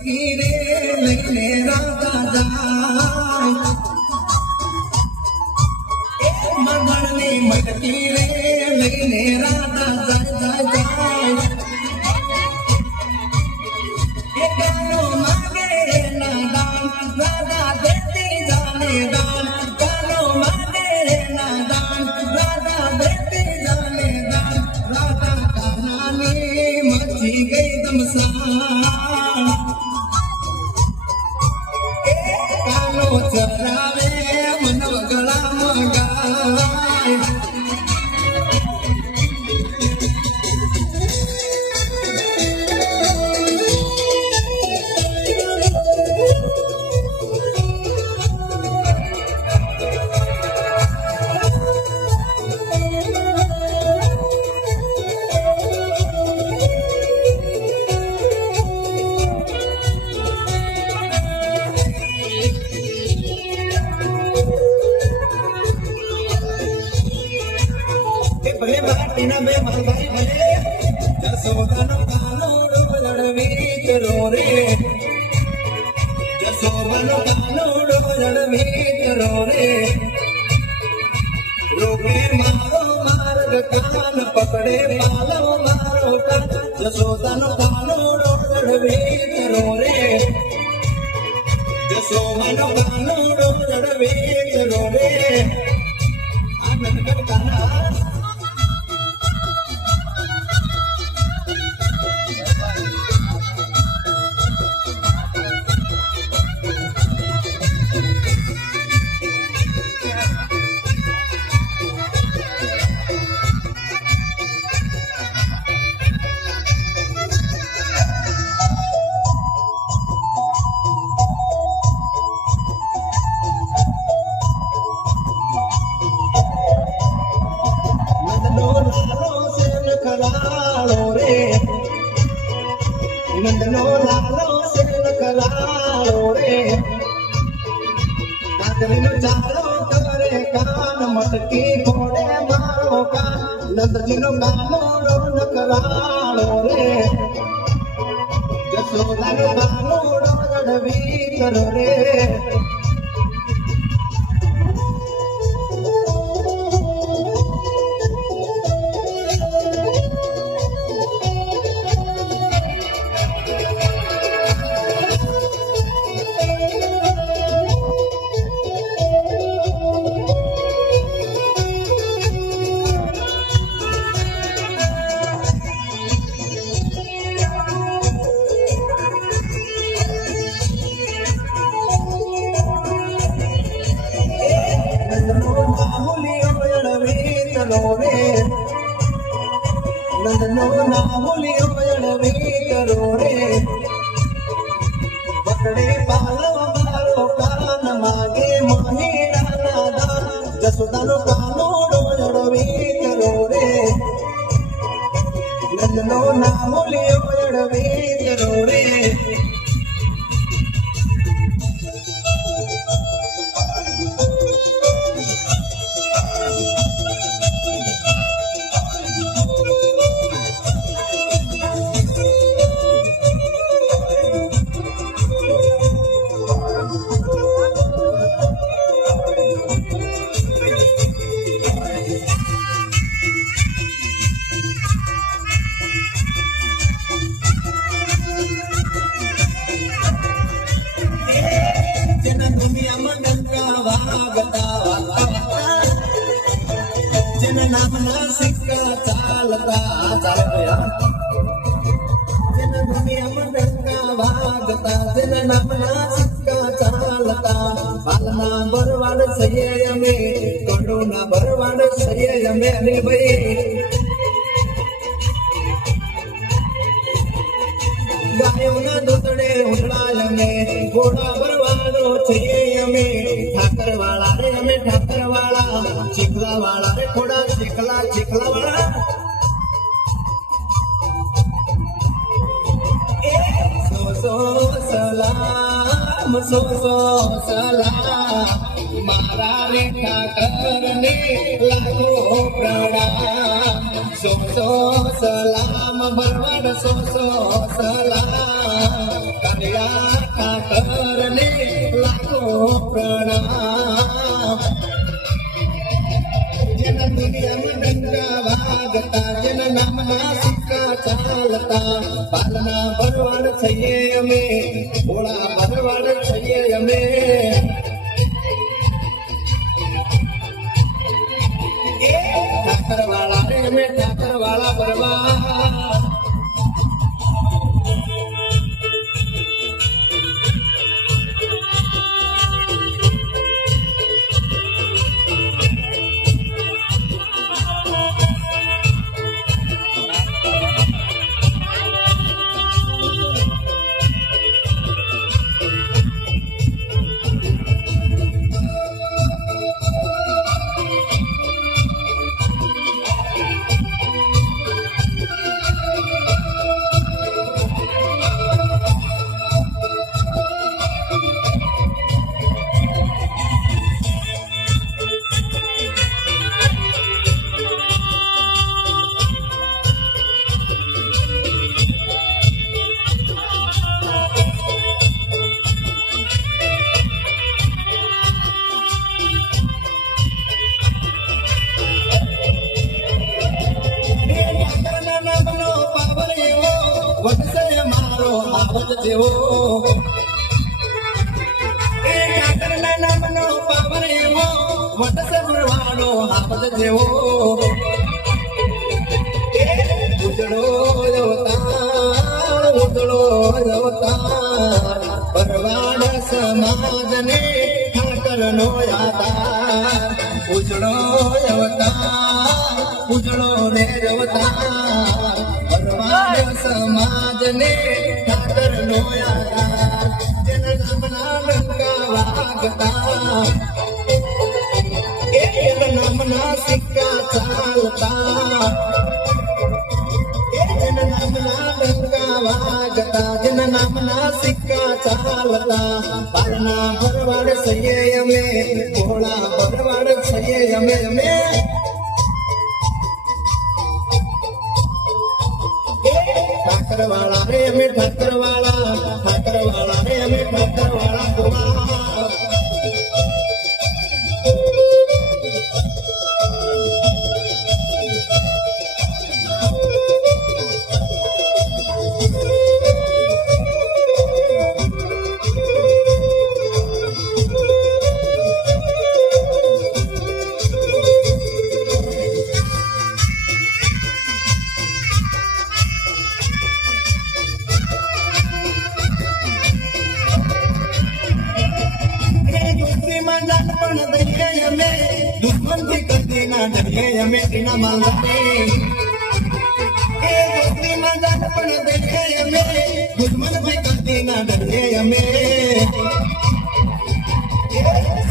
मटकी रे लईने राधा जाय मगनी मटकी रे लईने राधा जाय जाय गानो मागे ना दान राधा देती जाने दान गानो मागे ना दान राधा देती जाने दान राधा कहानी मची गई दमसान कानो चरावे मन गला मंगाय भले बाटीना में मलबाई भले जसोदन कानूड़ लड़वी करो रे जसोदन कानूड़ लड़वी करो रे रोके मारो मार्ग कान पकड़े पालो मारो कान जसोदन कानूड़ लड़वी करो रे जसोदन कानूड़ लड़वी करो रे आनंद करताना नंदनो लालो से नखरालो रे कातरीनो चालो करे कान मटकी फोड़े मारो कान नंदजीनो गानो नखरालो रे जसोदानो गानो रड़वी करो रे नंदनो नामुलियो लड़वी करो रे पकड़े पालो मारो कान मागे मोही डाला दान जसोदानो कानूड़ो लड़वी करो रे नंदनो नामुलियो लड़वी करो रे दुनिया में डंका वागता जन नाम ना सिक्का चालता चल गया जन दुनिया में डंका वागता जन नाम ना सिक्का चालता बालना बरवाड़ सही में कोडोना बरवाड़ सही में अनिल भाई गायों ना दूतड़े उठलाय में घोड़ा बरवाड़ो चाहिए हमें ठाकर वाला रे हमें ठाकर वाला चिखला वाला रे थोड़ा चिखला चिखला वाला सो सलाम मारा रे ठाकर ने लाखो प्रणाम सो सलाम बरवाड़ सो सलाम कन्या ઠાકરને લાખો પ્રણામ. જેના દુનિયામાં ડંકા વાગતા, જેના નામના સિક્કા ચાલતા, પાલના ભરવાડ થઈએ અમે, ભોળા ભરવાડ થઈએ અમે. ઠાકર વાળા રે અમે, ઠાકર વાળા ભરવાડ. વધશે મારો આવત જેવો, એ ઠાકરના નામનો પાવર એવો, વધશે ભરવાડો આવત જેવો. ઉજળો અવતાર, ઉજળો અવતાર, ભરવાડ સમાજને ઠાકરનો આધાર. ઉજળો અવતાર, ઉજળો અવતાર, ભરવાડ સમાજને ઠાકરનો આધાર. જેના નામના ડંકા વાગતા, એના નામના સિક્કા ચાલતા, જેના નામના ડંકા વાગતા, જેના નામના સિક્કા ચાલતા, પાલના ભરવાડ થઈએ અમે, ભોળા ભરવાડ થઈએ અમે અમે. ઠાકર વાળા રે અમે, ઠાકર વાળા, ઠાકર વાળા રે અમે, ઠાકર વાળા ભરવાડ. દુશ્મન થી કદી ના ડરીએ અમે, એના માંગતે એ દોસ્તી માં જાત પણ દરીએ અમે, દુશ્મન થી કદી ના ડરીએ અમે.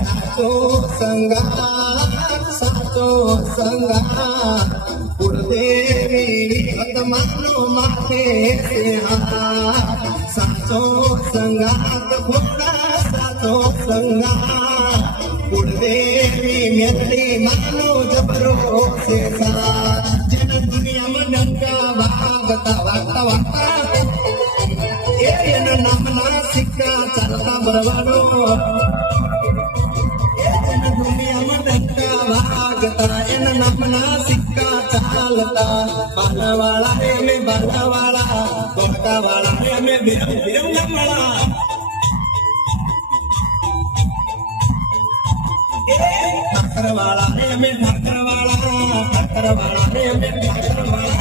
સાચો સંગાત, સાચો સંગાત, કુળદેવી આત્માનો માથે છે હાથ. સાચો સંગાત ભોળા, સાચો સંગાત, કુળદેવી મેલડી માનો જબરો છે સાથ. જેના દુનિયામાં ડંકા વાગતા વાગતા વાગતા, એના નામના સિક્કા ચાલતા ભરવાડો. જેના દુનિયામાં ડંકા વાગતા, એના નામના સિક્કા ચાલતા, બાલાવાળા રે અમે, બાલાવાળા, ગોટાવાળા રે અમે, બિરંગાવાળા. ઠાકર વાળા રે અમે, ઠાકર વાળા, ઠાકર વાળા રે અમે, ઠાકર વાળા.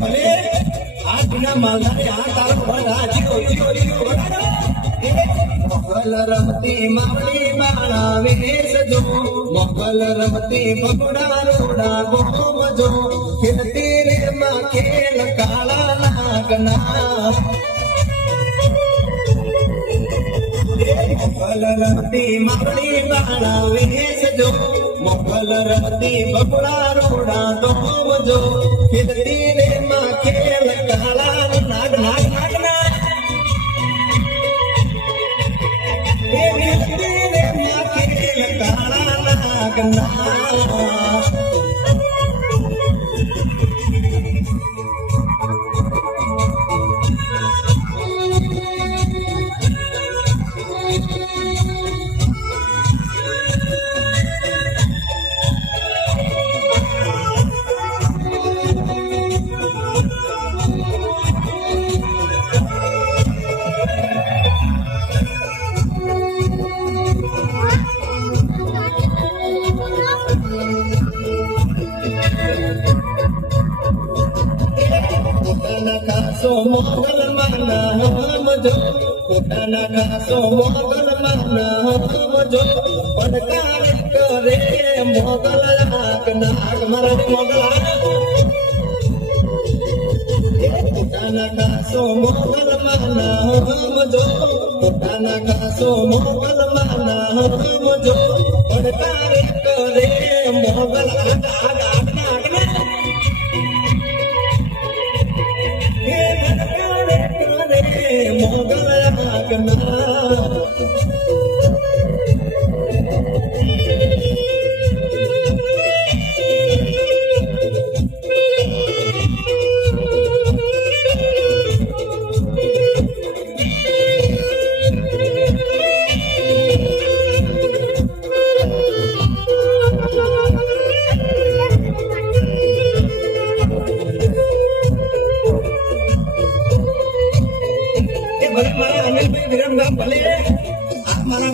ભલે આજના માલધારી આ તારો મોગલ રમતી માવડી બાળા વેસજો, મોગલ રમતી બગડા રોડા ગોમજો, ખેલતી રે માં ખેલ કાળા નાગના. મોગલ રમતી માવડી બાળા વેસજો, મોગલ રમતી બગડા રોડા દોમજો ખેલતી રે માં ખેલ કાળા નાગ નાગ નાગ ના ખેલતી રે માં ખેલ કાળા નાગ ના ખાસો મોગલ માના હમજો પોતાના ખાસો મોગલ માના હમજો પડકાર કરે મોગલ નાગ નાગ મારા મોગલ પોતાના ખાસો મોગલ માના હમજો પોતાના ખાસો મોગલ માના હમજો પડકાર કરે મોગલ નાગ નાગ નાગ મોગલ આગના ભલે મારા અનિલભાઈ વિરમગામ ભલે આ મારા